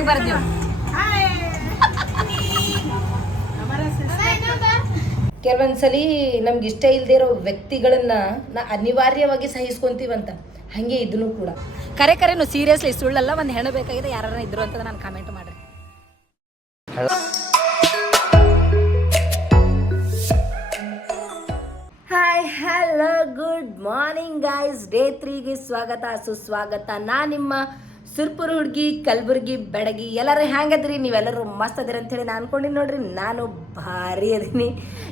ಮ್ಯಾಗ ಬರ್ತೀವಿ. ಕೆಲವೊಂದ್ಸಲಿ ನಮ್ಗೆ ಇಷ್ಟ ಇಲ್ಲದೆ ಇರೋ ವ್ಯಕ್ತಿಗಳನ್ನ ಅನಿವಾರ್ಯವಾಗಿ ಸಹಿಸ್ಕೊಂತೀವಂತ, ಹಾಗೆ ಇದನ್ನು ಕೂಡ ಕರೆನು ಸೀರಿಯಸ್ಲಿ ಸುಳ್ಳಲ್ಲ. ಒಂದು ಹೆಣ್ಣು ಬೇಕಾಗಿದೆ, ಯಾರು ಇದ್ರು ಅಂತ ನಾನು ಕಾಮೆಂಟ್ ಮಾಡ್ರಿ. Hi hello good morning guys, day 3ಗೆ ಸ್ವಾಗತ ಸುಸ್ವಾಗತ. ನಾನು ನಿಮ್ಮ ಸುರ್ಪುರ್ ಹುಡುಗಿ ಕಲಬುರ್ಗಿ ಬೆಡಗಿ. ಎಲ್ಲರೂ ಹೆಂಗದ್ರಿ? ನೀವೆಲ್ಲರೂ ಮಸ್ತ್ ಅದಿರ ಅಂತೇಳಿ ನಾನು ಅನ್ಕೊಂಡಿನಿ ನೋಡ್ರಿ. ನಾನು ಭಾರಿ ಅದೀನಿ.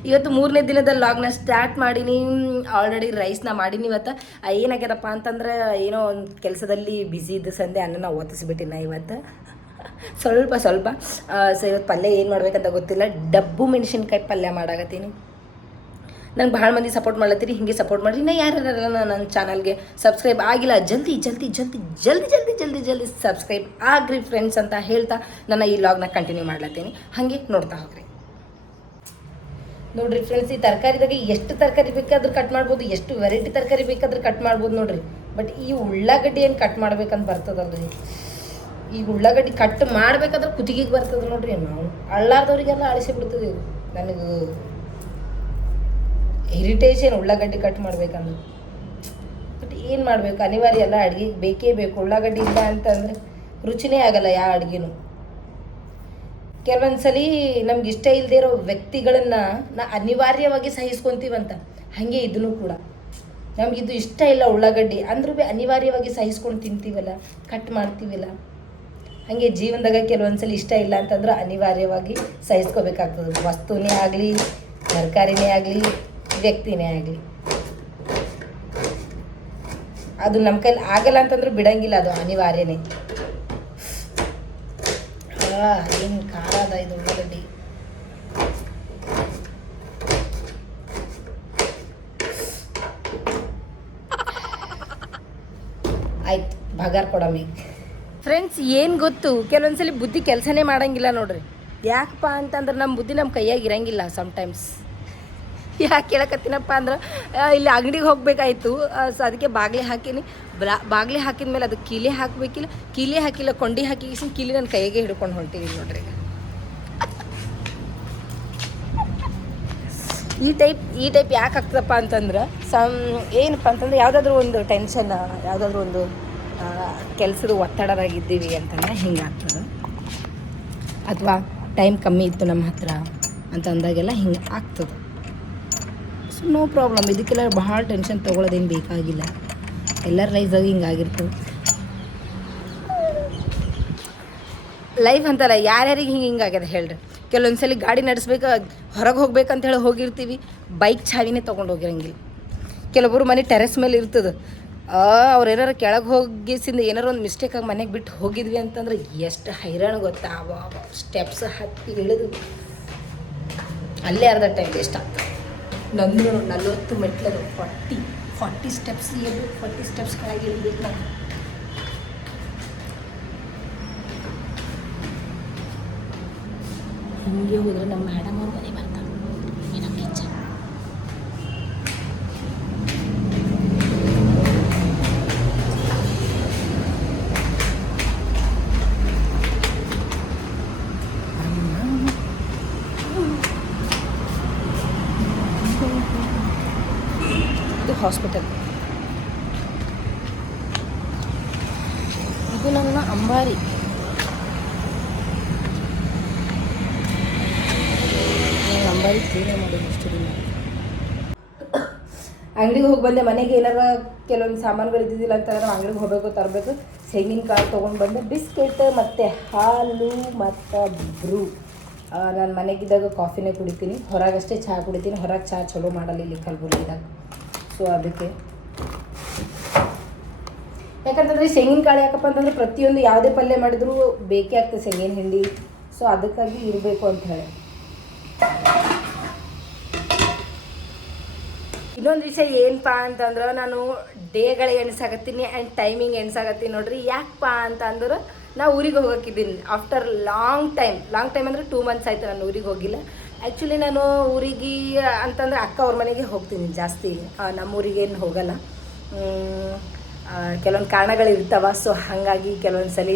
ಇವತ್ತು 3ನೇ ದಿನದ ಲಾಗ್ನ ಸ್ಟಾರ್ಟ್ ಮಾಡೀನಿ. ಆಲ್ರೆಡಿ ರೈಸ್ನ ಮಾಡೀನಿ. ಇವತ್ತು ಏನಾಗ್ಯದಪ್ಪ ಅಂತಂದ್ರೆ, ಏನೋ ಒಂದು ಕೆಲಸದಲ್ಲಿ ಬ್ಯುಸಿ ಇದ್ದ ಸಂದೆ ಅನ್ನನ ಓದಿಸ್ಬಿಟ್ಟಿನ ಇವತ್ತು ಸ್ವಲ್ಪ ಸೊ ಇವತ್ತು ಪಲ್ಯ ಏನು ಮಾಡ್ಬೇಕಂತ ಗೊತ್ತಿಲ್ಲ. ಡಬ್ಬು ಮೆಣಸಿನ್ಕಾಯಿ ಪಲ್ಯ ಮಾಡಾಕತ್ತೀನಿ. ನಂಗೆ ಭಾಳ ಮಂದಿ ಸಪೋರ್ಟ್ ಮಾಡ್ಲತ್ತೀರಿ, ಹಿಂಗೆ ಸಪೋರ್ಟ್ ಮಾಡಿರಿ. ಇನ್ನು ಯಾರ್ಯಾರಲ್ಲ ನನ್ನ ಚಾನಲ್ಗೆ ಸಬ್ಸ್ಕ್ರೈಬ್ ಆಗಿಲ್ಲ, ಜಲ್ದಿ ಸಬ್ಸ್ಕ್ರೈಬ್ ಆಗ್ರಿ ಫ್ರೆಂಡ್ಸ್ ಅಂತ ಹೇಳ್ತಾ ನನ್ನ ಈ ಲಾಗ್ನ ಕಂಟಿನ್ಯೂ ಮಾಡ್ಲತ್ತೀನಿ. ಹಾಗೆ ನೋಡ್ತಾ ಹೋಗ್ರಿ. ನೋಡ್ರಿ ಫ್ರೆಂಡ್ಸ್, ಈ ತರಕಾರಿದಾಗ ಎಷ್ಟು ತರಕಾರಿ ಬೇಕಾದ್ರೂ ಕಟ್ ಮಾಡ್ಬೋದು, ಎಷ್ಟು ವೆರೈಟಿ ತರಕಾರಿ ಬೇಕಾದ್ರೂ ಕಟ್ ಮಾಡ್ಬೋದು ನೋಡ್ರಿ. ಬಟ್ ಈ ಉಳ್ಳಾಗಡ್ಡಿ ಏನು ಕಟ್ ಮಾಡ್ಬೇಕಂತ ಬರ್ತದಲ್ರಿ. ಈ ಉಳ್ಳಾಗಡ್ಡಿ ಕಟ್ ಮಾಡ್ಬೇಕಾದ್ರೆ ಕುತ್ತಿಗೆಗೆ ಬರ್ತದೆ ನೋಡ್ರಿ. ನಾವು ಅಳ್ಳಾರ್ದವ್ರಿಗೆಲ್ಲ ಅಳಿಸಿ ಬಿಡ್ತದೆ ಇದು. ನನಗೆ ಇರಿಟೇಷನ್ ಉಳ್ಳಾಗಡ್ಡಿ ಕಟ್ ಮಾಡ್ಬೇಕಂದ್ರೆ. ಬಟ್ ಏನು ಮಾಡಬೇಕು, ಅನಿವಾರ್ಯ ಎಲ್ಲ, ಅಡುಗೆಗೆ ಬೇಕೇ ಬೇಕು. ಉಳ್ಳಾಗಡ್ಡಿ ಇಲ್ಲ ಅಂತಂದರೆ ರುಚಿನೇ ಆಗಲ್ಲ ಯಾವ ಅಡುಗೆನೂ. ಕೆಲವೊಂದ್ಸಲಿ ನಮ್ಗೆ ಇಷ್ಟ ಇಲ್ಲದೆ ಇರೋ ವ್ಯಕ್ತಿಗಳನ್ನ ಅನಿವಾರ್ಯವಾಗಿ ಸಹಿಸ್ಕೊಂತೀವಂತ, ಹಾಗೆ ಇದನ್ನು ಕೂಡ ನಮಗಿದು ಇಷ್ಟ ಇಲ್ಲ ಉಳ್ಳಾಗಡ್ಡಿ ಅಂದ್ರೂ ಭೀ ಅನಿವಾರ್ಯವಾಗಿ ಸಹಿಸ್ಕೊಂಡು ತಿಂತೀವಲ್ಲ, ಕಟ್ ಮಾಡ್ತೀವಲ್ಲ. ಹಾಗೆ ಜೀವನದಾಗ ಕೆಲವೊಂದ್ಸಲಿ ಇಷ್ಟ ಇಲ್ಲ ಅಂತಂದ್ರೆ ಅನಿವಾರ್ಯವಾಗಿ ಸಹಿಸ್ಕೋಬೇಕಾಗ್ತದೆ. ವಸ್ತುನೇ ಆಗಲಿ, ತರಕಾರಿನೇ ಆಗಲಿ, ವ್ಯಕ್ತಿನೇ ಆಗಲಿ. ಅದು ನಮ್ಮ ಕೈಲಿ ಆಗಲ್ಲ ಅಂತಂದ್ರೂ ಬಿಡಂಗಿಲ್ಲ, ಅದು ಅನಿವಾರ್ಯನೇ. ಏನು ಖಾರ ಅದ ಇದು ಉಳ್ಳಾಗಡ್ಡಿ. ಆಯ್ತು, ಬಗಾರ್ ಕೊಡಮಿ. ಫ್ರೆಂಡ್ಸ್, ಏನು ಗೊತ್ತು, ಕೆಲವೊಂದ್ಸಲಿ ಬುದ್ಧಿ ಕೆಲಸನೇ ಮಾಡಂಗಿಲ್ಲ ನೋಡ್ರಿ. ಯಾಕಪ್ಪ ಅಂತಂದ್ರೆ ನಮ್ಮ ಬುದ್ಧಿ ನಮ್ಮ ಕೈಯಾಗ ಇರಂಗಿಲ್ಲ ಸಮಟೈಮ್ಸ್. ಯಾಕೆ ಕೇಳಕತ್ತೀನಪ್ಪ ಅಂದ್ರೆ, ಇಲ್ಲಿ ಅಂಗಡಿಗೆ ಹೋಗಬೇಕಾಯ್ತು. ಸೊ ಅದಕ್ಕೆ ಬಾಗಿಲು ಹಾಕೀನಿ. ಬಾಗಿಲು ಹಾಕಿದ ಮೇಲೆ ಅದು ಕೀಲಿ ಹಾಕಬೇಕಿಲ್ಲ, ಕೀಲಿ ಹಾಕಿಲ್ಲ, ಕೊಂಡಿ ಹಾಕಿ ಕೀಲಿ ನನ್ನ ಕೈಗೆ ಹಿಡ್ಕೊಂಡು ಹೊಂಟೀನಿ ನೋಡ್ರಿ. ಈ ಟೈಪ್ ಯಾಕೆ ಆಗ್ತದಪ್ಪ ಅಂತಂದ್ರೆ, ಏನಪ್ಪ ಅಂತಂದ್ರೆ, ಯಾವುದಾದ್ರೂ ಒಂದು ಟೆನ್ಷನ್, ಯಾವುದಾದ್ರೂ ಒಂದು ಕೆಲಸದ ಒತ್ತಡದಾಗಿದ್ದೀವಿ ಅಂತಂದರೆ ಹಿಂಗೆ ಆಗ್ತದೆ. ಅಥವಾ ಟೈಮ್ ಕಮ್ಮಿ ಇತ್ತು ನಮ್ಮ ಹತ್ರ ಅಂತ ಅಂದಾಗೆಲ್ಲ ಹಿಂಗೆ ಆಗ್ತದೆ. ಸೊ ನೋ ಪ್ರಾಬ್ಲಮ್, ಇದಕ್ಕೆಲ್ಲ ಭಾಳ ಟೆನ್ಷನ್ ತೊಗೊಳೋದೇನು ಬೇಕಾಗಿಲ್ಲ. ಎಲ್ಲರ ಲೈಫ್ದಾಗ ಹಿಂಗಾಗಿರ್ತದೆ. ಲೈಫ್ ಅಂತಲ್ಲ, ಯಾರ್ಯಾರಿಗೆ ಹಿಂಗಾಗ್ಯದ ಹೇಳ್ರಿ. ಕೆಲವೊಂದ್ಸಲಿ ಗಾಡಿ ನಡೆಸ್ಬೇಕು, ಹೊರಗೆ ಹೋಗ್ಬೇಕಂತ ಹೇಳಿ ಹೋಗಿರ್ತೀವಿ, ಬೈಕ್ ಚಾವಿನೇ ತೊಗೊಂಡು ಹೋಗಿರಂಗಿಲ್ಲ. ಕೆಲವೊಬ್ಬರು ಮನೆ ಟೆರೆಸ್ ಮೇಲೆ ಇರ್ತದೆ, ಅವ್ರು ಏನಾರು ಕೆಳಗೆ ಹೋಗಿಸಿಂದ ಏನಾರು ಒಂದು ಮಿಸ್ಟೇಕಾಗಿ ಮನೆಗೆ ಬಿಟ್ಟು ಹೋಗಿದ್ವಿ ಅಂತಂದ್ರೆ ಎಷ್ಟು ಹೈರಾಣ ಗೊತ್ತಾ. ಸ್ಟೆಪ್ಸ್ ಹತ್ತಿ ಇಳಿದು ಅಲ್ಲೇ ಅರ್ಧ ಟೈಮ್ ವೇಸ್ಟ್ ಆಗ್ತದೆ. ನಂದು 40 ಮೆಟ್ಲದು, 40 ಸ್ಟೆಪ್ಸ್ ಇರಬೇಕು. 40 ಸ್ಟೆಪ್ಸ್ ಕೆಳಗೆ ಇಳಿಬೇಕು ನಾನು. ಹಿಂಗೆ ಹೋದ್ರೆ ನಮ್ಮ ಮೇಡಮ್ ಅವ್ರ ಮನೆ ಬರ್ತಾರೆ. ಹಾಸ್ಪಿಟಲ್ ಇದು ನನ್ನ ಅಂಬಾರಿ. ಅಂಬಾರಿ ಕ್ಲೀನೇ ಮಾಡೋದು ಇಷ್ಟು ದಿನ. ಅಂಗಡಿಗೆ ಹೋಗಿ ಬಂದೆ. ಮನೆಗೆ ಏನಾರ ಕೆಲವೊಂದು ಸಾಮಾನುಗಳು ಇದ್ದಿದ್ದಿಲ್ಲ ಅಂತಂದ್ರೆ ಅಂಗಡಿಗೆ ಹೋಗಬೇಕು, ತರಬೇಕು. ತೆಂಗಿನಕಾಯಿ ತೊಗೊಂಡು ಬಂದೆ, ಬಿಸ್ಕೆಟ್ ಮತ್ತು ಹಾಲು ಮತ್ತು ಬ್ರೂ. ನಾನು ಮನೆಗಿದ್ದಾಗ ಕಾಫಿನೇ ಕುಡಿತೀನಿ, ಹೊರಗಷ್ಟೇ ಚಹಾ ಕುಡಿತೀನಿ. ಹೊರಗೆ ಚಹಾ ಚಲೋ ಮಾಡಲ್ಲ ಇಲ್ಲಿ ಕಲಬುರ್ಗಿದಾಗ. ಸೊ ಅದಕ್ಕೆ, ಯಾಕಂತಂದರೆ ಶೇಂಗಿನಕಾಳು ಯಾಕಪ್ಪ ಅಂತಂದರೆ ಪ್ರತಿಯೊಂದು ಯಾವುದೇ ಪಲ್ಯ ಮಾಡಿದರೂ ಬೇಕೇ ಆಗ್ತದೆ ಶೇಂಗಿನ ಹಿಂಡಿ. ಸೊ ಅದಕ್ಕಾಗಿ ಇರಬೇಕು ಅಂತ ಹೇಳಿ. ಇನ್ನೊಂದು ವಿಷಯ ಏನಪ್ಪ ಅಂತಂದ್ರೆ, ನಾನು ಡೇಗಳು ಎಣ್ಸಾಕತ್ತೀನಿ ಆ್ಯಂಡ್ ಟೈಮಿಂಗ್ ಎಣ್ಸಾಕತ್ತೀನಿ ನೋಡ್ರಿ. ಯಾಕಪ್ಪ ಅಂತಂದ್ರೆ, ನಾವು ಊರಿಗೆ ಹೋಗೋಕ್ಕಿದ್ದೀನಿ ಆಫ್ಟರ್ ಲಾಂಗ್ ಟೈಮ್ ಅಂದರೆ 2 months ಆಯಿತು ನಾನು ಊರಿಗೆ ಹೋಗಿಲ್ಲ. ಆ್ಯಕ್ಚುಲಿ ನಾನು ಊರಿಗೆ ಅಂತಂದರೆ ಅಕ್ಕ ಅವ್ರ ಮನೆಗೆ ಹೋಗ್ತೀನಿ ಜಾಸ್ತಿ, ನಮ್ಮೂರಿಗೇನು ಹೋಗಲ್ಲ. ಕೆಲವೊಂದು ಕಾರಣಗಳಿರ್ತಾವ. ಸೊ ಹಾಗಾಗಿ ಕೆಲವೊಂದು ಸಲ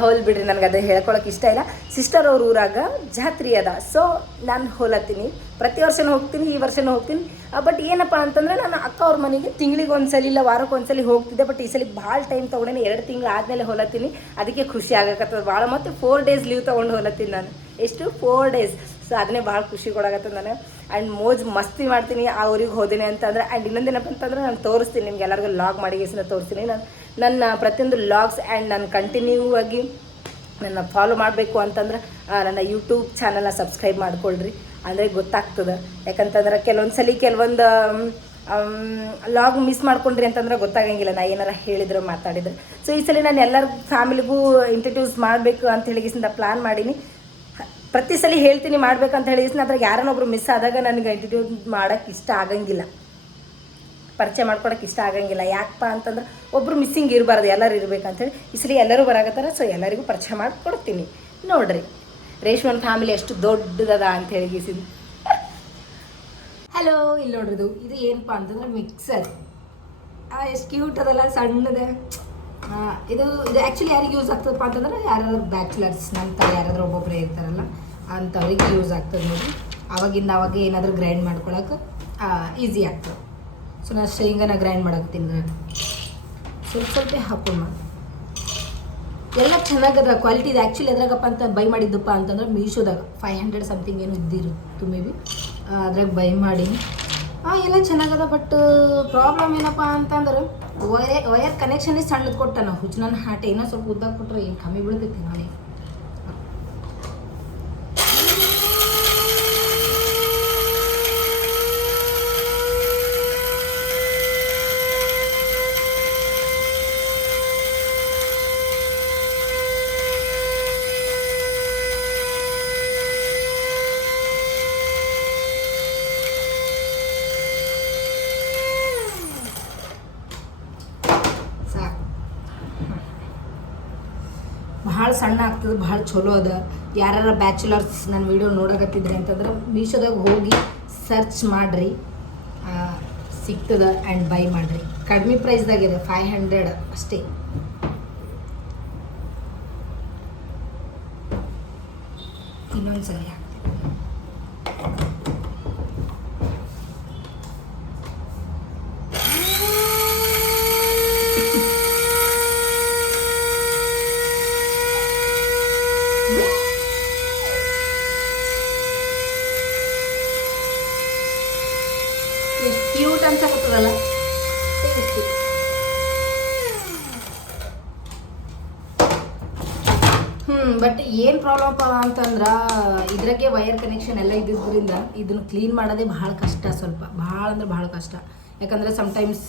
ಹೋಲ್ ಬಿಡ್ರಿ, ನನಗೆ ಅದು ಹೇಳ್ಕೊಳಕ್ಕೆ ಇಷ್ಟ ಇಲ್ಲ. ಸಿಸ್ಟರ್ ಅವ್ರ ಊರಾಗ ಜಾತ್ರೆ ಅದ, ಸೊ ನಾನು ಹೋಲತ್ತೀನಿ. ಪ್ರತಿ ವರ್ಷನೂ ಹೋಗ್ತೀನಿ, ಈ ವರ್ಷನೂ ಹೋಗ್ತೀನಿ. ಬಟ್ ಏನಪ್ಪ ಅಂತಂದರೆ ನಾನು ಅಕ್ಕ ಅವ್ರ ಮನೆಗೆ ತಿಂಗಳಿಗೆ ಒಂದ್ಸಲ ಇಲ್ಲ ವಾರಕ್ಕೆ ಒಂದ್ಸಲ ಹೋಗ್ತಿದ್ದೆ. ಬಟ್ ಈ ಸಲ ಭಾಳ ಟೈಮ್ ತೊಗೊಂಡೇನೆ, 2 ತಿಂಗಳು ಆದಮೇಲೆ ಹೋಲತ್ತೀನಿ. ಅದಕ್ಕೆ ಖುಷಿ ಆಗಕತ್ತದ ಭಾಳ. ಮತ್ತು 4 ಡೇಸ್ ಲೀವ್ ತೊಗೊಂಡು ಹೋಲತ್ತೀನಿ ನಾನು. ಎಷ್ಟು 4 ಡೇಸ್. ಸೊ ಅದನ್ನೇ ಭಾಳ ಖುಷಿ ಕೊಡಾಕತ್ತದ ನನಗೆ. ಆ್ಯಂಡ್ ಮೋಜ್ ಮಸ್ತಿ ಮಾಡ್ತೀನಿ ಆ ಊರಿಗೆ ಹೋದೇನೆ ಅಂತಂದ್ರೆ. ಆ್ಯಂಡ್ ಇನ್ನೊಂದೇನಪ್ಪ ಅಂತಂದ್ರೆ ನಾನು ತೋರಿಸ್ತೀನಿ ನಿಮ್ಗೆ, ಎಲ್ಲರಿಗೂ ಲಾಗ್ ಮಾಡಿ ತೋರಿಸ್ತೀನಿ. ನನ್ನ ಪ್ರತಿಯೊಂದು ಲಾಗ್ಸ್. ಆ್ಯಂಡ್ ನಾನು ಕಂಟಿನ್ಯೂ ಆಗಿ ನನ್ನ ಫಾಲೋ ಮಾಡಬೇಕು ಅಂತಂದ್ರೆ ನನ್ನ ಯೂಟ್ಯೂಬ್ ಚಾನಲ್ನ ಸಬ್ಸ್ಕ್ರೈಬ್ ಮಾಡ್ಕೊಳ್ರಿ, ಅಂದರೆ ಗೊತ್ತಾಗ್ತದೆ. ಯಾಕಂತಂದ್ರೆ ಕೆಲವೊಂದು ಲಾಗ್ ಮಿಸ್ ಮಾಡ್ಕೊಂಡ್ರಿ ಅಂತಂದ್ರೆ ಗೊತ್ತಾಗಂಗಿಲ್ಲ, ನಾ ಏನಾರ ಹೇಳಿದ್ರೆ ಮಾತಾಡಿದ್ರೆ. ಸೊ ಈ ಸಲ ನಾನು ಎಲ್ಲರ ಫ್ಯಾಮಿಲಿಗೂ ಇಂಟ್ರಡ್ಯೂಸ್ ಮಾಡಬೇಕು ಅಂತ ಹೇಳಿಗಿಸಿಂದ ಪ್ಲ್ಯಾನ್ ಮಾಡೀನಿ. ಪ್ರತಿ ಸಲ ಹೇಳ್ತೀನಿ ಮಾಡ್ಬೇಕಂತ ಹೇಳಿಗಿಸಿನ, ಅದ್ರಾಗ ಯಾರನ್ನೊಬ್ರು ಮಿಸ್ ಆದಾಗ ನನಗೆ ಇಂಟ್ರಡ್ಯೂಸ್ ಮಾಡೋಕ್ಕೆ ಇಷ್ಟ ಆಗಂಗಿಲ್ಲ, ಪರಿಚಯ ಮಾಡ್ಕೊಳಕ್ಕೆ ಇಷ್ಟ ಆಗಂಗಿಲ್ಲ. ಯಾಕಪ್ಪ ಅಂತಂದ್ರೆ ಒಬ್ಬರು ಮಿಸ್ಸಿಂಗ್ ಇರಬಾರ್ದು, ಎಲ್ಲರೂ ಇರ್ಬೇಕಂತೇಳಿ ಈ ಸಲ ಎಲ್ಲರೂ ಬರಾಕತ್ತಾರ. ಸೊ ಎಲ್ಲರಿಗೂ ಪರಿಚಯ ಮಾಡಿಕೊಡ್ತೀನಿ. ನೋಡ್ರಿ ರೇಷ್ಮನ್ ಫ್ಯಾಮಿಲಿ ಎಷ್ಟು ದೊಡ್ಡದದ ಅಂತ ಹೇಳಿಗಿಸಿದ್ದು. ಹಲೋ, ಇಲ್ಲಿ ನೋಡ್ರಿದು ಇದು ಏನಪ್ಪ ಅಂತಂದ್ರೆ ಮಿಕ್ಸರ್. ಎಷ್ಟು ಕ್ಯೂಟ್ ಅದಲ್ಲ, ಸಣ್ಣದೆ. ಇದು ಆ್ಯಕ್ಚುಲಿ ಯಾರಿಗೆ ಯೂಸ್ ಆಗ್ತದಪ್ಪ ಅಂತಂದ್ರೆ ಯಾರಾದ್ರೂ ಬ್ಯಾಚುಲರ್ಸ್ ನಂತರ ಯಾರಾದ್ರೂ ಒಬ್ಬೊಬ್ಬರೇ ಇರ್ತಾರಲ್ಲ ಅಂಥವ್ರಿಗೆ ಯೂಸ್ ಆಗ್ತದೆ ನೋಡಿ. ಅವಾಗ ಏನಾದರೂ ಗ್ರೈಂಡ್ ಮಾಡ್ಕೊಳಕ್ಕೆ ಈಸಿ ಆಗ್ತದೆ. ಸೊ ನಾನು ಶೇಂಗಾನ ಗ್ರೈಂಡ್ ಮಾಡಾಕ್ತೀನಿ. ಸ್ವಲ್ಪ ಹಾಕೊಂಡು ಎಲ್ಲ ಚೆನ್ನಾಗದ ಕ್ವಾಲಿಟಿ ಇದೆ. ಆ್ಯಕ್ಚುಲಿ ಎದ್ರಾಗಪ್ಪ ಅಂತ ಬೈ ಮಾಡಿದ್ದಪ್ಪ ಅಂತಂದ್ರೆ ಮೀಶೋದಾಗ 500 ಸಮಥಿಂಗ್ ಏನೋ ಇದ್ದಿರುತ್ತೆ ಮೇ ಬಿ, ಅದ್ರಾಗ ಬೈ ಮಾಡಿ ಎಲ್ಲ ಚೆನ್ನಾಗದ. ಬಟ್ ಪ್ರಾಬ್ಲಮ್ ಏನಪ್ಪ ಅಂತಂದ್ರೆ ವಯರ್ ಕನೆಕ್ಷನ್ ಸಣ್ಣದು ಕೊಟ್ಟ ನಾವು ಹುಚ್ಚು ನನ್ನ ಹಾಟೆ. ಏನೋ ಸ್ವಲ್ಪ ಉದ್ದಾಗ ಕೊಟ್ಟರೆ ಏನು ಕಮ್ಮಿ ಬೀಳ್ತೈತಿ ನಾನೇ. ಭಾಳ ಸಣ್ಣ ಆಗ್ತದೆ, ಭಾಳ ಚಲೋ ಅದ. ಯಾರು ಬ್ಯಾಚುಲರ್ಸ್ ನನ್ನ ವಿಡಿಯೋ ನೋಡಕತ್ತಿದ್ರಿ ಅಂತಂದ್ರೆ ಮೀಶೋದಾಗ ಹೋಗಿ ಸರ್ಚ್ ಮಾಡಿರಿ, ಸಿಗ್ತದೆ. ಆ್ಯಂಡ್ ಬೈ ಮಾಡಿರಿ. ಕಡಿಮೆ ಪ್ರೈಸ್ದಾಗಿದೆ, 500 ಅಷ್ಟೇ. ಇನ್ನೊಂದು ಸಲ ಹಾಕ್ತೀನಿ. ಎಷ್ಟು ಕ್ಯೂಟ್ ಅನ್ಸಕತ್ತದಲ್ಲ. ಬಟ್ ಏನು ಪ್ರಾಬ್ಲಮ್ ಅಂತಂದ್ರೆ ಇದ್ರಾಗೆ ವೈರ್ ಕನೆಕ್ಷನ್ ಎಲ್ಲ ಇದ್ದಿದ್ದರಿಂದ ಇದನ್ನು ಕ್ಲೀನ್ ಮಾಡೋದೇ ಭಾಳ ಕಷ್ಟ. ಸ್ವಲ್ಪ ಭಾಳ ಅಂದ್ರೆ ಭಾಳ ಕಷ್ಟ. ಯಾಕಂದರೆ ಸಮ್ಟೈಮ್ಸ್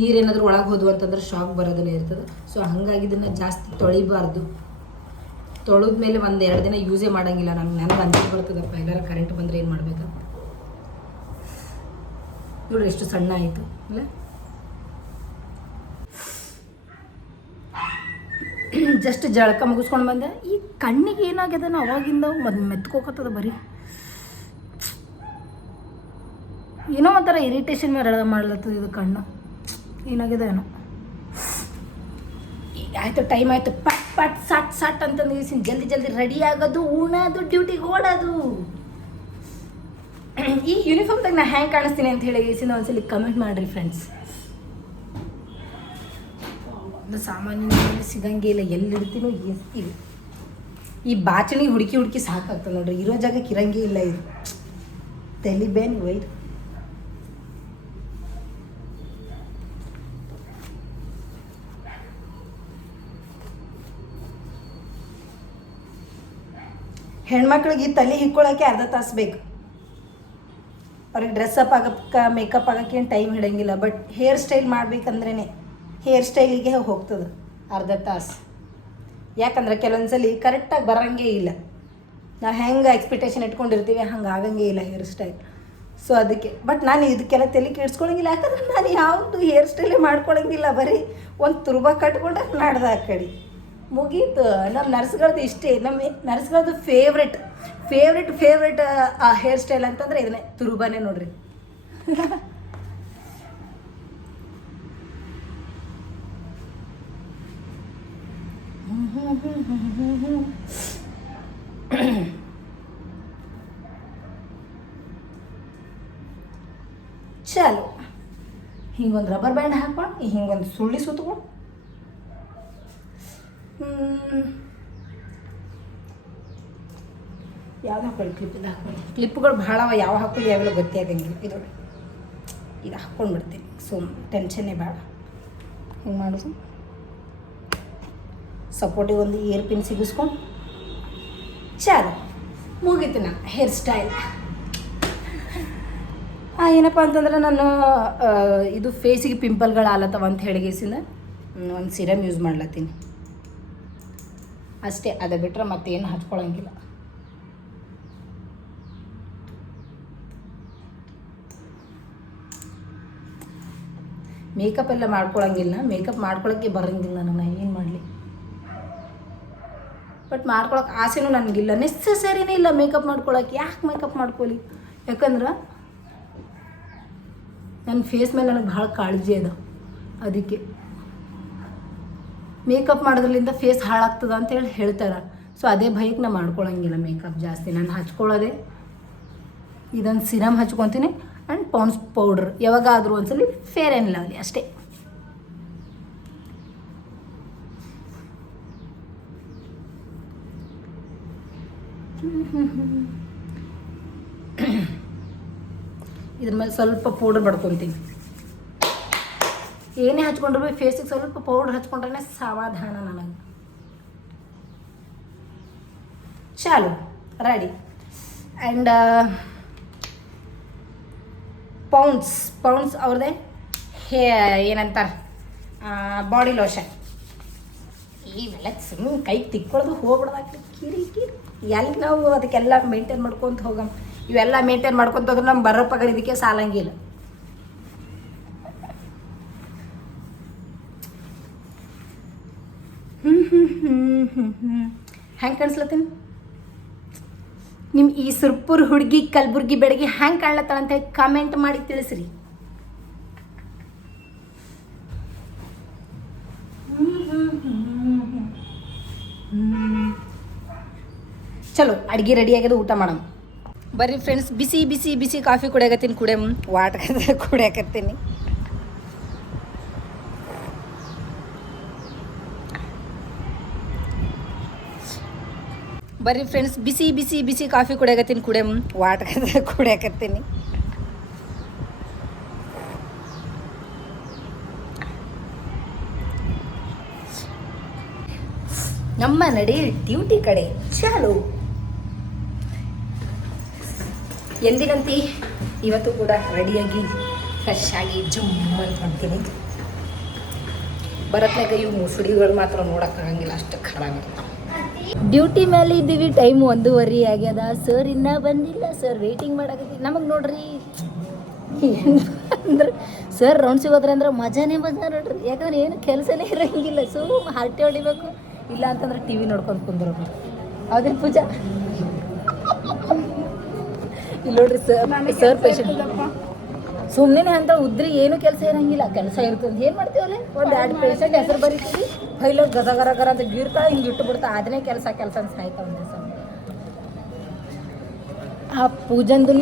ನೀರೇನಾದರೂ ಒಳಗೆ ಹೋದ್ವು ಅಂತಂದ್ರೆ ಶಾಕ್ ಬರೋದನ್ನೇ ಇರ್ತದೆ. ಸೊ ಹಾಗಾಗಿ ಇದನ್ನು ಜಾಸ್ತಿ ತೊಳಿಬಾರ್ದು. ತೊಳೆದ್ಮೇಲೆ 1-2 ದಿನ ಯೂಸೇ ಮಾಡೋಂಗಿಲ್ಲ. ನನಗೆ ಅಂಜಿಕೆ ಬರ್ತದಪ್ಪ, ಎಲ್ಲರೂ ಕರೆಂಟ್ ಬಂದರೆ ಏನು ಮಾಡ್ಬೇಕಂತ. ನೋಡ್ರಿ ಎಷ್ಟು ಸಣ್ಣ ಆಯಿತು ಅಲ್ಲ. ಜಸ್ಟ್ ಜಳಕ ಮುಗಿಸ್ಕೊಂಡು ಬಂದೆ. ಈ ಕಣ್ಣಿಗೆ ಏನಾಗ್ಯದ ಅವಾಗಿಂದ ಮೆತ್ಕೋಕತ್ತದ ಬರೀ. ಏನೋ ಒಂಥರ ಇರಿಟೇಷನ್ ಮಾಡ್ಲತ್ತದ ಇದು ಕಣ್ಣು. ಏನಾಗಿದೆ ಏನೋ. ಆಯಿತು, ಟೈಮ್ ಆಯಿತು. ಪಟ್ ಸಟ್ ಅಂತಂದು ಜಲ್ದಿ ರೆಡಿ ಆಗೋದು, ಉಣೋದು, ಡ್ಯೂಟಿಗೆ ಓಡೋದು. ಈ ಯೂನಿಫಾರ್ಮ್ದಾಗ ನಾ ಹ್ಯಾಂಗೆ ಕಾಣಿಸ್ತೀನಿ ಅಂತ ಹೇಳಿ ಒಂದ್ಸಲಿ ಕಮೆಂಟ್ ಮಾಡಿರಿ ಫ್ರೆಂಡ್ಸ್. ಸಾಮಾನ್ಯವಾಗಿ ಸಿಗಂಗೆ ಇಲ್ಲ, ಎಲ್ಲಿಡ್ತೀನೋ ಇಲ್ಲ. ಈ ಬಾಚಣಿ ಹುಡುಕಿ ಸಾಕಾಗ್ತದೆ ನೋಡ್ರಿ. ಇರೋ ಜಾಗಕ್ಕೆ ಇರಂಗೇ ಇಲ್ಲ ಇದು. ತಲೆ ಬೇನ್ ಒಯ್ದು ಹೆಣ್ಮಕ್ಳಿಗೆ ತಲೆ ಹಿಕ್ಕೊಳ್ಳೋಕೆ ಅರ್ಧ ತಾಸು ಬೇಕು. ಅವ್ರಿಗೆ ಡ್ರೆಸ್ಅಪ್ ಆಗಕ್ಕೆ, ಮೇಕಪ್ ಆಗೋಕ್ಕೆ ಏನು ಟೈಮ್ ಹಿಡಂಗಿಲ್ಲ. ಬಟ್ ಹೇರ್ ಸ್ಟೈಲ್ ಮಾಡ್ಬೇಕಂದ್ರೇ ಹೇರ್ ಸ್ಟೈಲಿಗೆ ಹೋಗ್ತದೆ ಅರ್ಧ ತಾಸು. ಯಾಕಂದ್ರೆ ಕೆಲವೊಂದ್ಸಲಿ ಕರೆಕ್ಟಾಗಿ ಬರೋಂಗೇ ಇಲ್ಲ. ನಾವು ಹೆಂಗೆ ಎಕ್ಸ್ಪೆಕ್ಟೇಷನ್ ಇಟ್ಕೊಂಡಿರ್ತೀವಿ ಹಂಗೆ ಆಗಂಗೇ ಇಲ್ಲ ಹೇರ್ ಸ್ಟೈಲ್. ಸೊ ಅದಕ್ಕೆ ಬಟ್ ನಾನು ಇದಕ್ಕೆಲ್ಲ ತಲೆ ಕೆಡ್ಸ್ಕೊಳಂಗಿಲ್ಲ. ಯಾಕಂದ್ರೆ ನಾನು ಯಾವುದು ಹೇರ್ ಸ್ಟೈಲೇ ಮಾಡ್ಕೊಳಂಗಿಲ್ಲ. ಬರೀ ಒಂದು ತುರ್ಬ ಕಟ್ಕೊಂಡ್ರೆ ನಾಡ್ದು ಆ ಕಡೆ ಮುಗೀತು. ನಮ್ಮ ನರ್ಸ್ಗಳದ್ದು ಇಷ್ಟೇ. ನಮ್ಮ ನರ್ಸ್ಗಳದ್ದು ಫೇವ್ರೆಟ್ ಹೇರ್ ಸ್ಟೈಲ್ ಅಂತಂದರೆ ಇದನ್ನೇ, ತುರುಬಾನೇ ನೋಡ್ರಿ. ಚಲೋ ಹಿಂಗೊಂದು ರಬ್ಬರ್ ಬ್ಯಾಂಡ್ ಹಾಕ್ಕೊಂಡು ಹಿಂಗೊಂದು ಸುಳ್ಳಿ ಸುತ್ಕೊಂಡು ಯಾವ್ದು ಹಾಕೊಳ್ಳಿ ಕ್ಲಿಪ್ಪಿಂದ ಹಾಕೊಳ್ಳಿ. ಕ್ಲಿಪ್ಗಳು ಭಾಳ ಯಾವ ಹಾಕೊಳ್ಳಿ ಯಾವೆಲ್ಲ ಗೊತ್ತೇ ಆಗಂಗಿಲ್ಲ. ಇದು ಹಾಕ್ಕೊಂಡು ಬಿಡ್ತೀನಿ. ಟೆನ್ಷನ್ನೇ ಬೇಡ. ಹಿಂಗೆ ಮಾಡೋದು ಸಪೋರ್ಟಿಗೆ ಒಂದು ಇಯರ್ ಪಿನ್ ಸಿಗಿಸ್ಕೊಂಡು ಚಾಲು ಮುಗೀತು. ನಾನು ಹೇರ್ ಸ್ಟೈಲ್ ಏನಪ್ಪ ಅಂತಂದ್ರೆ ನಾನು ಇದು ಫೇಸಿಗೆ ಪಿಂಪಲ್ಗಳು ಆಲತ್ತವ ಅಂತ ಹೇಳಿಗೇಸಿಂದ ಒಂದು ಸಿರಮ್ ಯೂಸ್ ಮಾಡ್ಲತ್ತೀನಿ ಅಷ್ಟೇ. ಅದು ಬಿಟ್ಟರೆ ಮತ್ತೇನು ಹಚ್ಕೊಳಂಗಿಲ್ಲ. ಮೇಕಪ್ ಎಲ್ಲ ಮಾಡ್ಕೊಳಂಗಿಲ್ಲ. ಮೇಕಪ್ ಮಾಡ್ಕೊಳಕ್ಕೆ ಬರೋಂಗಿಲ್ಲ. ನಾನು ಏನು ಮಾಡಲಿ, ಬಟ್ ಮಾಡ್ಕೊಳಕ್ಕೆ ಆಸೆನೂ ನನಗಿಲ್ಲ. ನೆಸಸರಿನೇ ಇಲ್ಲ ಮೇಕಪ್ ಮಾಡ್ಕೊಳಕ್ಕೆ. ಯಾಕೆ ಮೇಕಪ್ ಮಾಡ್ಕೊಳ್ಳಿ? ಯಾಕಂದ್ರೆ ನನ್ನ ಫೇಸ್ ಮೇಲೆ ನನಗೆ ಭಾಳ ಕಾಳಜಿ ಅದ. ಅದಕ್ಕೆ ಮೇಕಪ್ ಮಾಡೋದ್ರಿಂದ ಫೇಸ್ ಹಾಳಾಗ್ತದ ಅಂತೇಳಿ ಹೇಳ್ತಾರೆ. ಸೊ ಅದೇ ಭಯಕ್ಕೆ ನಾನು ಮಾಡ್ಕೊಳಂಗಿಲ್ಲ ಮೇಕಪ್ ಜಾಸ್ತಿ. ನಾನು ಹಚ್ಕೊಳ್ಳೋದೆ ಇದೊಂದು ಸಿರಮ್ ಹಚ್ಕೊತೀನಿ ಆ್ಯಂಡ್ ಪಾಂಡ್ಸ್ ಪೌಡ್ರ್ ಯಾವಾಗಾದರೂ ಒಂದ್ಸಲಿ ಫೇರ್ ಆ್ಯಂಡ್ ಲವ್ಲಿ ಅಷ್ಟೇ. ಇದ್ರ ಮೇಲೆ ಸ್ವಲ್ಪ ಪೌಡರ್ ಬಡ್ಕೊತೀನಿ. ಏನೇ ಹಚ್ಕೊಂಡ್ರು ಫೇಸಿಗೆ ಸ್ವಲ್ಪ ಪೌಡ್ರ್ ಹಚ್ಕೊಂಡ್ರೆ ಸಮಾಧಾನ ನನಗೆ. ಚಾಲು ರೆಡಿ. ಆ್ಯಂಡ್ ಪೌಂಡ್ಸ್ ಅವ್ರದ್ದೇ ಏನಂತಾರೆ ಬಾಡಿ ಲೋಷನ್. ಇವೆಲ್ಲ ಸುಮ್ಮನೆ ಕೈ ತಿಕ್ಕೊಳ್ಳೋದು ಹೋಗ್ಬಿಡ್ದಾಗ್ಲಿ. ಕಿರಿ ಎಲ್ಲಿ ನಾವು ಅದಕ್ಕೆಲ್ಲ ಮೇಂಟೈನ್ ಮಾಡ್ಕೊತ ಹೋಗಮ್ಮ. ಇವೆಲ್ಲ ಮೇಂಟೈನ್ ಮಾಡ್ಕೊತ ಹೋದ್ರೆ ನಮ್ಗೆ ಬರೋ ಪಗಾರ ಇದಕ್ಕೆ ಸಾಲಂಗಿಲ್ಲ. ಹೆಂಗೆ ಕಾಣಿಸ್ಲತ್ತೀನಿ? ನಿಮ್ಮ ಈ ಸುರ್ಪುರ್ ಹುಡುಗಿ ಕಲಬುರ್ಗಿ ಬೆಳಗ್ಗೆ ಹೆಂಗೆ ಕಾಣ್ಲತ್ತಾಳ ಅಂತ ಕಮೆಂಟ್ ಮಾಡಿ ತಿಳಿಸ್ರಿ. ಚಲೋ ಅಡುಗೆ ರೆಡಿ ಆಗ್ಯದ, ಊಟ ಮಾಡೋಣ ಬರ್ರಿ ಫ್ರೆಂಡ್ಸ್. ಬಿಸಿ ಬಿಸಿ ಬಿಸಿ ಕಾಫಿ ಕುಡಿಯಾಕತ್ತೀನಿ. ವಾಟ್ ಕುಡಿಯಾಕತ್ತೀನಿ. ಬರ್ರಿ ಫ್ರೆಂಡ್ಸ್, ಬಿಸಿ ಬಿಸಿ ಬಿಸಿ ಕಾಫಿ ಕುಡಿಯಾಕತ್ತೀನಿ. ವಾಟ್ ಕುಡಿಯಾಕತ್ತೀನಿ. ನಮ್ಮ ನಡೆ ಡ್ಯೂಟಿ ಕಡೆ ಚಾಲು. ಎಂದಿನಂತೆ ಇವತ್ತು ಕೂಡ ರೆಡಿಯಾಗಿ ಫ್ರೆಶ್ ಆಗಿ ಜುಮ್ ಅಂತ ಮಾಡ್ತೀನಿ. ಬರತ್ನಾಗ ಇವು ಮುಸುಡಿಗಳು ಮಾತ್ರ ನೋಡೋಕ್ಕಾಗಂಗಿಲ್ಲ, ಅಷ್ಟು ಖರಾಬ್. ಡ್ಯೂಟಿ ಮೇಲೆ ಇದ್ದೀವಿ. ಟೈಮ್ 1:30 ಆಗ್ಯದ. ಸರ್ ಇನ್ನೂ ಬಂದಿಲ್ಲ. ಸರ್ ವೇಟಿಂಗ್ ಮಾಡಾಕತ್ತೀವಿ. ನಮಗೆ ನೋಡ್ರಿ ಅಂದ್ರೆ ಸರ್ ರೌಂಡ್ಸಿಗೆ ಹೋದ್ರೆ ಅಂದ್ರೆ ಮಜಾನೇ ನೋಡ್ರಿ. ಯಾಕಂದ್ರೆ ಏನು ಕೆಲಸನೇ ಇರೋಂಗಿಲ್ಲ. ಹರಟೆ ಹೊಡಿಬೇಕು, ಇಲ್ಲ ಅಂತಂದ್ರೆ ಟಿ ವಿ ನೋಡ್ಕೊಂಡು ಕುಂದ್ರೋದು. ಹೌದಿಲ್ಲ ಪೂಜಾ? ಇಲ್ಲಿ ನೋಡ್ರಿ ಸರ್ ಪೇಷಂಟ್ ಸುಮ್ಮನೆ ಅಂತ ಉದ್ರಿ ಏನು ಕೆಲಸ ಇರೋಂಗಿಲ್ಲ. ಕೆಲಸ ಇರ್ತದೆ, ಏನು ಮಾಡ್ತೀವಲ್ಲ, ಒಂದು 2 ಪೇಷಂಟ್ ಹೆಸರು ಬರೀತೀವಿ, ಫೈಲ ಗರ ಗರ ಗರ ಅಂತ ಗೀರ್ತಾ ಹಿಂಗೆ ಇಟ್ಟು ಬಿಡ್ತಾ. ಅದನ್ನೇ ಕೆಲಸ ಅಂತ ಸಾಯ್ತಾ ಒಂದು ದಿವಸ. ಆ ಪೂಜಂದು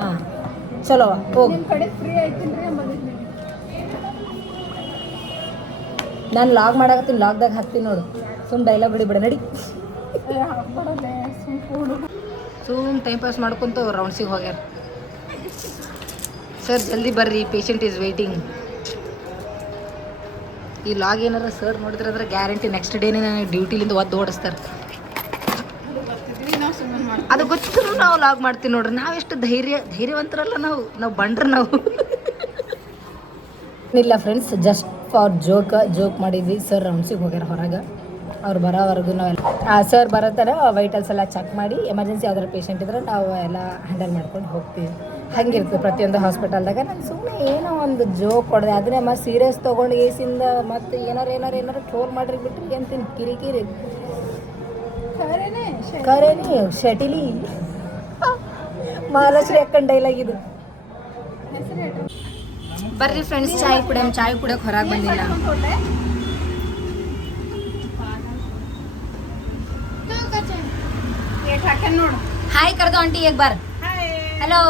ಹಾಂ ಚಲೋ ಹೋಗಿ. ನಾನು ಲಾಗ್ ಮಾಡಾಕತ್ತೀನಿ. ಲಾಗ್ದಾಗ ಹಾಕ್ತೀನಿ ನೋಡು. ಸುಮ್ ಡೈಲಾಗ್ ಹೊಡಿಬಿಡ ನಡಿ. ಸುಮ್ ಟೈಮ್ ಪಾಸ್ ಮಾಡ್ಕೊಂತ ರೌಂಡ್ಸಿಗೆ ಹೋಗ್ಯಾರ. ಸರ್ ಜಲ್ದಿ ಬರ್ರಿ, ಪೇಷಂಟ್ ಈಸ್ ವೇಟಿಂಗ್. ಈ ಲಾಗ್ ಏನಾರ ಸರ್ ನೋಡಿದ್ರೆ ಅಂದ್ರೆ ಗ್ಯಾರಂಟಿ ನೆಕ್ಸ್ಟ್ ಡೇನೇ ನನಗೆ ಡ್ಯೂಟಿಲಿಂದ ಓಡಿಸ್ತಾರೆ. ಅದು ಗೊತ್ತಿದ್ರು ನಾವು ಲಾಗ್ ಮಾಡ್ತೀವಿ ನೋಡ್ರಿ. ನಾವೆಷ್ಟು ಧೈರ್ಯವಂತರಲ್ಲ ನಾವು ಬಂಡ್ರೆ ನಾವು. ಇಲ್ಲ ಫ್ರೆಂಡ್ಸ್, ಜಸ್ಟ್ ಫಾರ್ ಜೋಕ್ ಮಾಡಿದ್ವಿ. ಸರ್ ರೌಂಡ್ಸಿಗೆ ಹೋಗ್ಯಾರ ಹೊರಗೆ. ಅವ್ರು ಬರೋವರೆಗೂ ನಾವೆಲ್ಲ ಸರ್ ಬರೋತ್ತರ ವೈಟಲ್ಸ್ ಎಲ್ಲ ಚೆಕ್ ಮಾಡಿ ಎಮರ್ಜೆನ್ಸಿ ಯಾವ್ದಾರ ಪೇಷಂಟ್ ಇದ್ರೆ ನಾವು ಎಲ್ಲ ಹ್ಯಾಂಡಲ್ ಮಾಡ್ಕೊಂಡು ಹೋಗ್ತೀವಿ. ಹಂಗಿರ್ತದೆ ಪ್ರತಿಯೊಂದು ಹಾಸ್ಪಿಟಲ್ದಾಗ. ನಾನು ಸುಮ್ಮನೆ ಏನೋ ಒಂದು ಜೋಕ್ ಕೊಡಿದೆ, ಅದನ್ನೇ ಮತ್ತೆ ಸೀರಿಯಸ್ ತೊಗೊಂಡು ಏಸಿಂದ ಮತ್ತು ಏನಾರು ಟ್ರೋಲ್ ಮಾಡ್ರಿ ಬಿಟ್ರಿ ಅಂತೀನಿ. ಕಿರಿಕಿರಿ ಕರೇನಿ ಶಟಿಲಿ ಮಹಾಲಕ್ಷ್ಮಿ ಅಕ್ಕನ ಡೈಲಾಗ್ ಇದು. ಬರ್ರಿ ಫ್ರೆಂಡ್ಸ್, ಚಾಯ್ ಕುಡಿಯೋಕೆ ಹೊರಗೆ ಬಂದಿಲ್ಲ. ಹಾಯ್ ಕರ್ದು ಆಂಟಿ, ಈಗ ಬರ್. ಹಲೋ.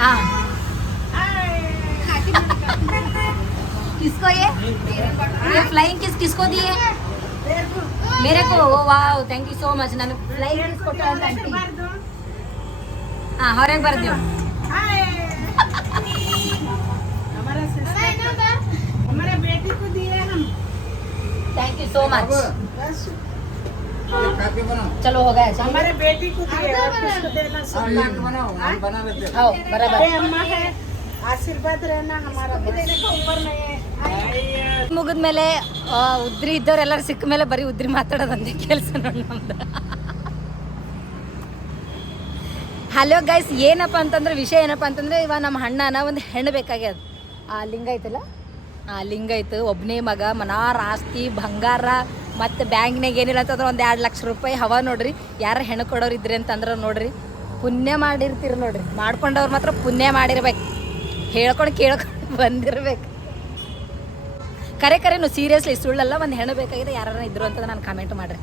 हाँ किसको ये फ्लाइंग किसको दिए? मेरे को. ओ वाह, थैंक यू सो मच. ನಾನು ಫ್ಲೈಂಗ್ ಕಿಸ್ ಕೊಟ್ಟೆ ಅಂತ ಆಂಟಿ. ಹೊರಗೆ ಬರ್ತೀವಿ. हमारे बेटी को दिए हम. Thank you so much. चलो हो गया. हमारे बेटी को दिए और किसको देना बना लेते. आओ बराबर. अम्मा है, आशीर्वाद रहना हमारा. ऊपर में ಮುಗಿದ್ಮೇಲೆ ಉದ್ರಿ ಇದ್ದವ್ರೆಲ್ಲರೂ ಸಿಕ್ಕ ಮೇಲೆ ಬರೀ ಉದ್ರಿ ಮಾತಾಡೋದಂತೆ ಕೆಲಸ ನೋಡಿ ನಮ್ದು. ಹಲೋ ಗೈಸ್, ಏನಪ್ಪ ಅಂತಂದ್ರೆ ವಿಷಯ ಏನಪ್ಪ ಅಂತಂದ್ರೆ ಇವಾಗ ನಮ್ಮ ಅಣ್ಣನ ಒಂದು ಹೆಣ್ಣು ಬೇಕಾಗ್ಯದ. ಆ ಲಿಂಗ ಐತಲ್ಲ, ಆ ಲಿಂಗ ಐತೆ, ಒಬ್ಬನೇ ಮಗ, ಮನಾರ ಆಸ್ತಿ ಬಂಗಾರ, ಮತ್ತು ಬ್ಯಾಂಕ್ನಾಗ ಏನಿಲ್ಲ ಅಂತಂದ್ರೆ ಒಂದು 2 ಲಕ್ಷ ರೂಪಾಯಿ ಹವಾ ನೋಡ್ರಿ. ಯಾರು ಹೆಣ್ಣು ಕೊಡೋರು ಇದ್ರಿ ಅಂತಂದ್ರೆ ನೋಡ್ರಿ, ಪುಣ್ಯ ಮಾಡಿರ್ತೀರಿ ನೋಡ್ರಿ. ಮಾಡ್ಕೊಂಡವ್ರು ಮಾತ್ರ ಪುಣ್ಯ ಮಾಡಿರ್ಬೇಕು, ಹೇಳ್ಕೊಂಡು ಕೇಳ್ಕೊಂಡು ಬಂದಿರ್ಬೇಕು. ಕರೆನು ಸೀರಿಯಸ್ಲಿ, ಸುಳ್ಳಲ್ಲ. ಒಂದು ಹೆಣ್ಣು ಬೇಕಾಗಿದೆ, ಯಾರು ಇದ್ರು ಅಂತ ನಾನು ಕಾಮೆಂಟ್ ಮಾಡ್ರಿ.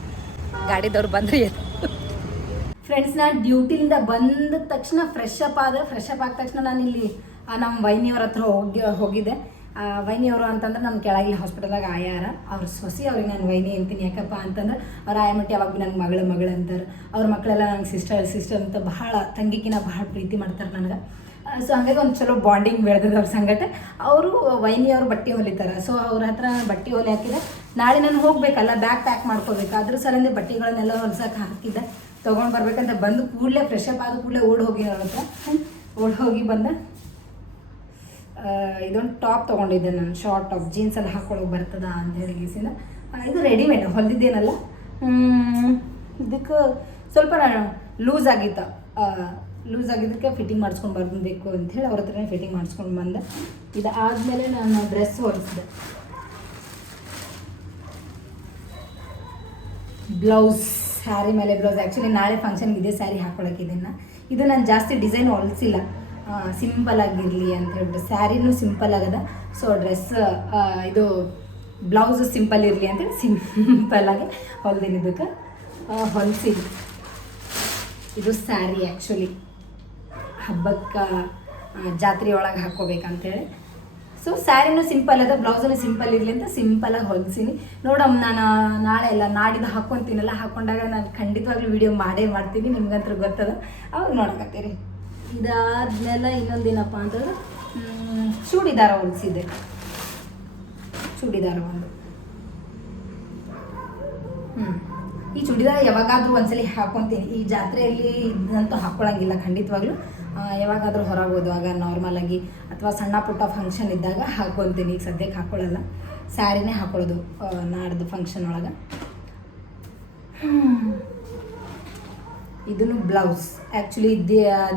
ಗಾಡಿದವ್ರು ಬಂದ್ರಿ. ಫ್ರೆಂಡ್ಸ್, ನಾನು ಡ್ಯೂಟಿಯಿಂದ ಬಂದ ತಕ್ಷಣ ಫ್ರೆಶ್ ಅಪ್ ಆದ ತಕ್ಷಣ ನಾನು ಇಲ್ಲಿ ನಮ್ಮ ವೈನಿಯವ್ರ ಹತ್ರ ಹೋಗಿದ್ದೆ. ವೈನಿಯವರು ಅಂತಂದ್ರೆ ನಮ್ಮ ಕೆಳಗಿಲ್ಲ ಹಾಸ್ಪಿಟಲ್ದಾಗ ಆಯಾರ, ಅವ್ರ ಸೊಸಿ, ಅವ್ರಿಗೆ ನಾನು ವೈನಿ ಅಂತೀನಿ. ಯಾಕಪ್ಪ ಅಂತಂದ್ರೆ ಅವ್ರ ಆಯಮಟ್ಟಿ ಯಾವಾಗ ಭೀ ನನಗೆ ಮಗಳು ಅಂತಾರೆ. ಅವ್ರ ಮಕ್ಕಳೆಲ್ಲ ನನಗೆ ಸಿಸ್ಟರ್ ಅಂತ ಭಾಳ ತಂಗಿಕಿನ ಭಾಳ ಪ್ರೀತಿ ಮಾಡ್ತಾರೆ ನನಗೆ. ಸೊ ಹಾಗಾಗಿ ಒಂದು ಚಲೋ ಬಾಂಡಿಂಗ್ ಬೆಳೆದದ ಅವ್ರ ಸಂಗಟ. ಅವರು ವೈನಿಯವರು ಬಟ್ಟೆ ಹೊಲಿತಾರೆ. ಸೊ ಅವ್ರ ಹತ್ರ ಬಟ್ಟೆ ಹೊಲಿ ಹಾಕಿದೆ. ನಾಳೆ ನಾನು ಹೋಗಬೇಕಲ್ಲ, ಬ್ಯಾಗ್ ಪ್ಯಾಕ್ ಮಾಡ್ಕೋಬೇಕು. ಅದ್ರ ಸಲಂದೆ ಬಟ್ಟೆಗಳನ್ನೆಲ್ಲ ಹೊಲ್ಸಕ್ಕೆ ಹಾಕಿದ್ದೆ. ತೊಗೊಂಡು ಬರ್ಬೇಕಂತ ಬಂದು ಕೂಡಲೇ ಫ್ರೆಶ್ ಅಪ್ ಆದ ಕೂಡಲೇ ಹೋಗಿ ಅವ್ರ ಹತ್ರ ಹೋಗಿ ಬಂದ. ಇದೊಂದು ಟಾಪ್ ತೊಗೊಂಡಿದ್ದೆ ನಾನು, ಶಾರ್ಟ್ ಟಾಪ್, ಜೀನ್ಸಲ್ಲಿ ಹಾಕ್ಕೊಳ್ಳೋಕೆ ಬರ್ತದ ಅಂತ ಹೇಳಿ ಗೀಸಿಂದ. ಇದು ರೆಡಿಮೇಡ್ ಹೊಲಿದ್ದೇನಲ್ಲ. ಇದಕ್ಕೆ ಸ್ವಲ್ಪ ಲೂಸ್ ಆಗಿತ್ತು. ಲೂಸ್ ಆಗಿದ್ದಕ್ಕೆ ಫಿಟ್ಟಿಂಗ್ ಮಾಡಿಸ್ಕೊಂಡು ಬರಬೇಕು ಅಂಥೇಳಿ ಅವ್ರ ಹತ್ರನೇ ಫಿಟ್ಟಿಂಗ್ ಮಾಡಿಸ್ಕೊಂಡು ಬಂದೆ. ಇದಾದಮೇಲೆ ನಾನು ಡ್ರೆಸ್ ಹೊಲಿಸಿದೆ. ಬ್ಲೌಸ್, ಸ್ಯಾರಿ ಮೇಲೆ ಬ್ಲೌಸ್. ಆ್ಯಕ್ಚುಲಿ ನಾಳೆ ಫಂಕ್ಷನ್ಗೆ ಇದೇ ಸ್ಯಾರಿ ಹಾಕ್ಕೊಳಕ್ಕಿದ್ದೀನಿ. ಇದು ನಾನು ಜಾಸ್ತಿ ಡಿಸೈನ್ ಹೊಲಿಸಿಲ್ಲ, ಸಿಂಪಲ್ ಆಗಿರಲಿ ಅಂತ ಹೇಳ್ಬಿಟ್ಟು. ಸ್ಯಾರಿನೂ ಸಿಂಪಲ್ ಆಗದ. ಸೊ ಡ್ರೆಸ್ ಇದು ಬ್ಲೌಸು ಸಿಂಪಲ್ ಇರಲಿ ಅಂತೇಳಿ ಸಿಂಪಲ್ಲಾಗಿ ಹೊಲ್ದೀನಿ. ಇದಕ್ಕೆ ಹೊಲಿಸಿ. ಇದು ಸ್ಯಾರಿ ಆ್ಯಕ್ಚುಲಿ ಹಬ್ಬಕ್ಕೆ ಜಾತ್ರೆ ಒಳಗೆ ಹಾಕ್ಕೋಬೇಕಂತೇಳಿ. ಸೊ ಸ್ಯಾರಿನೂ ಸಿಂಪಲ್ ಅದ, ಬ್ಲೌಸನ್ನು ಸಿಂಪಲ್ ಇರಲಿ ಅಂತ ಸಿಂಪಲಾಗಿ ಹೊಲಿಸೀನಿ. ನೋಡಮ್ಮ, ನಾನು ನಾಳೆ ಎಲ್ಲ ನಾಡಿದ್ದು ಹಾಕ್ಕೊತೀನಲ್ಲ, ಹಾಕ್ಕೊಂಡಾಗ ನಾನು ಖಂಡಿತವಾಗ್ಲೂ ವಿಡಿಯೋ ಮಾಡ್ತೀನಿ, ನಿಮ್ಗಂತೂ ಗೊತ್ತದ, ಅವಾಗ ನೋಡಕತ್ತೀರಿ. ಇದಾದ್ಮೇಲೆ ಇನ್ನೊಂದೇನಪ್ಪ ಅಂತಂದ್ರೆ ಚೂಡಿದಾರ ಹೊಲಿಸಿದ್ದೆ. ಚೂಡಿದಾರ ಒಂದು ಈ ಚೂಡಿದಾರ ಯಾವಾಗಾದ್ರೂ ಒಂದ್ಸಲಿ ಹಾಕ್ಕೊತೀನಿ. ಈ ಜಾತ್ರೆಯಲ್ಲಿ ಇದಂತೂ ಹಾಕ್ಕೊಳಂಗಿಲ್ಲ ಖಂಡಿತವಾಗ್ಲೂ. ಯಾವಾಗಾದ್ರೂ ಹೊರಗೆ ಹೋದಾಗ ನಾರ್ಮಲಾಗಿ ಅಥವಾ ಸಣ್ಣ ಪುಟ್ಟ ಫಂಕ್ಷನ್ ಇದ್ದಾಗ ಹಾಕ್ಕೊತೀನಿ. ಈಗ ಸದ್ಯಕ್ಕೆ ಹಾಕ್ಕೊಳ್ಳಲ್ಲ, ಸ್ಯಾರಿನೇ ಹಾಕ್ಕೊಳ್ಳೋದು ನಾಡ್ದು ಫಂಕ್ಷನ್ ಒಳಗೆ. ಇದನ್ನು ಬ್ಲೌಸ್ ಆ್ಯಕ್ಚುಲಿ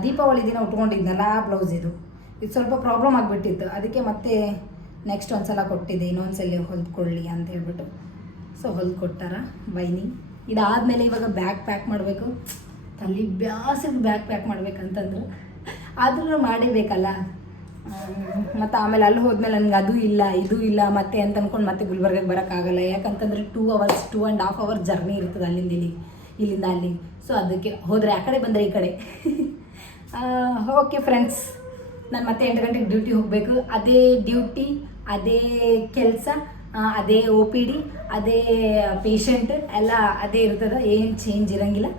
ದೀಪಾವಳಿ ದಿನ ಉಟ್ಕೊಂಡಿದ್ನಲ್ಲ, ಆ ಬ್ಲೌಸ್ ಇದು ಸ್ವಲ್ಪ ಪ್ರಾಬ್ಲಮ್ ಆಗಿಬಿಟ್ಟಿತ್ತು. ಅದಕ್ಕೆ ಮತ್ತೆ ನೆಕ್ಸ್ಟ್ ಒಂದ್ಸಲ ಕೊಟ್ಟಿದ್ದೆ, ಇನ್ನೊಂದ್ಸಲ ಹೊಲ್ದ್ಕೊಳ್ಳಿ ಅಂತ ಹೇಳ್ಬಿಟ್ಟು. ಸೊ ಹೊಲ್ದು ಕೊಟ್ಟಾರ ವೈನಿ. ಇದಾದಮೇಲೆ ಇವಾಗ ಬ್ಯಾಗ್ ಪ್ಯಾಕ್ ಮಾಡಬೇಕು. ತಲೆ ಬ್ಯಾಸಿಗೆ ಬ್ಯಾಗ್ ಪ್ಯಾಕ್ ಮಾಡ್ಬೇಕಂತಂದ್ರೆ ಆದ್ರೂ ಮಾಡೇಬೇಕಲ್ಲ. ಮತ್ತು ಆಮೇಲೆ ಅಲ್ಲಿ ಹೋದ್ಮೇಲೆ ನನಗೆ ಅದು ಇಲ್ಲ ಇದು ಇಲ್ಲ ಮತ್ತೆ ಅಂತ ಅಂದ್ಕೊಂಡು ಮತ್ತೆ ಗುಲ್ಬರ್ಗಕ್ಕೆ ಬರೋಕ್ಕಾಗಲ್ಲ. ಯಾಕಂತಂದರೆ 2.5 ಅವರ್ಸ್ ಜರ್ನಿ ಇರ್ತದೆ ಇಲ್ಲಿಂದ ಅಲ್ಲಿ. ಸೊ ಅದಕ್ಕೆ ಹೋದರೆ ಆ ಕಡೆ ಬಂದರೆ ಈ ಕಡೆ. ಓಕೆ ಫ್ರೆಂಡ್ಸ್, ನಾನು ಮತ್ತೆ 8 ಗಂಟೆಗೆ ಡ್ಯೂಟಿ ಹೋಗಬೇಕು. ಅದೇ ಡ್ಯೂಟಿ, ಅದೇ ಕೆಲಸ, ಅದೇ OPD, ಅದೇ ಪೇಷಂಟ್ ಎಲ್ಲ ಅದೇ ಇರ್ತದೆ. ಏನು ಚೇಂಜ್ ಇರೋಂಗಿಲ್ಲ.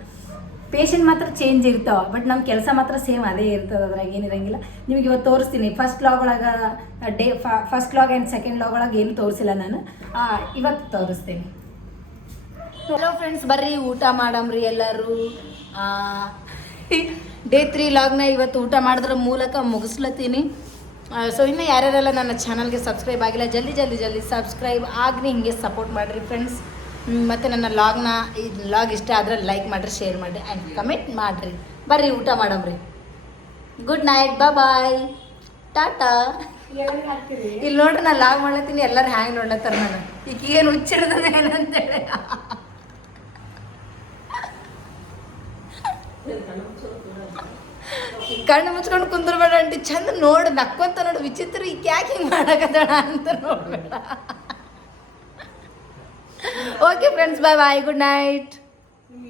ಪೇಷಂಟ್ ಮಾತ್ರ ಚೇಂಜ್ ಇರ್ತಾವೆ, ಬಟ್ ನಮ್ಮ ಕೆಲಸ ಮಾತ್ರ ಸೇಮ್ ಅದೇ ಇರ್ತದೆ. ಅದ್ರಾಗ ಏನಿರೋಂಗಿಲ್ಲ. ನಿಮಗೆ ಇವತ್ತು ತೋರಿಸ್ತೀನಿ. ಫಸ್ಟ್ ಲಾಗ್ ಒಳಗೆ first log and second log ಒಳಗೆ ಏನು ತೋರಿಸಿಲ್ಲ ನಾನು, ಇವತ್ತು ತೋರಿಸ್ತೀನಿ. ಹಲೋ ಫ್ರೆಂಡ್ಸ್, ಬರ್ರಿ ಊಟ ಮಾಡಮ್ರಿ ಎಲ್ಲರೂ. ಡೇ 3 ಲಾಗ್ನ ಇವತ್ತು ಊಟ ಮಾಡಿದ್ರ ಮೂಲಕ ಮುಗಿಸ್ಲತ್ತೀನಿ. ಸೊ ಇನ್ನು ಯಾರ್ಯಾರೆಲ್ಲ ನನ್ನ ಚಾನಲ್ಗೆ ಸಬ್ಸ್ಕ್ರೈಬ್ ಆಗಿಲ್ಲ, ಜಲ್ದಿ ಸಬ್ಸ್ಕ್ರೈಬ್ ಆಗ್ರಿ, ಹಿಂಗೆ ಸಪೋರ್ಟ್ ಮಾಡಿರಿ ಫ್ರೆಂಡ್ಸ್. ಮತ್ತು ನನ್ನ ಈ ಲಾಗ್ ಇಷ್ಟ ಆದರೆ ಲೈಕ್ ಮಾಡಿರಿ, ಶೇರ್ ಮಾಡಿರಿ ಆ್ಯಂಡ್ ಕಮೆಂಟ್ ಮಾಡಿರಿ. ಬರ್ರಿ ಊಟ ಮಾಡಮ್ರಿ. ಗುಡ್ ನೈಟ್, ಬಾಯ್, ಟಾಟಾ. ಇಲ್ಲಿ ನೋಡ್ರಿ, ನಾನು ಲಾಗ್ ಮಾಡ್ಲತ್ತೀನಿ, ಎಲ್ಲರೂ ಹ್ಯಾಂಗೆ ನೋಡ್ಲತ್ತಾರ ನಾನು. ಈಗ ಏನು ಹುಚ್ಚಿಡ್ದ ಏನಂತೇಳಿ ಕಣ್ಣು ಮುಚ್ಕೊಂಡು ಕುಂದ್ರಬೇಡ ಅಂಟಿ, ಚಂದ ನೋಡು, ನಕ್ಕೊಂತ ನೋಡು, ವಿಚಿತ್ರ ಈಕೆ ಯಾಕೆ ಹಿಂಗೆ ಮಾಡಕತ್ತಣ ಅಂತ ನೋಡ್ಬೇಡ. ಓಕೆ ಫ್ರೆಂಡ್ಸ್, ಬಾಯ್ ಬಾಯ್, ಗುಡ್ ನೈಟ್.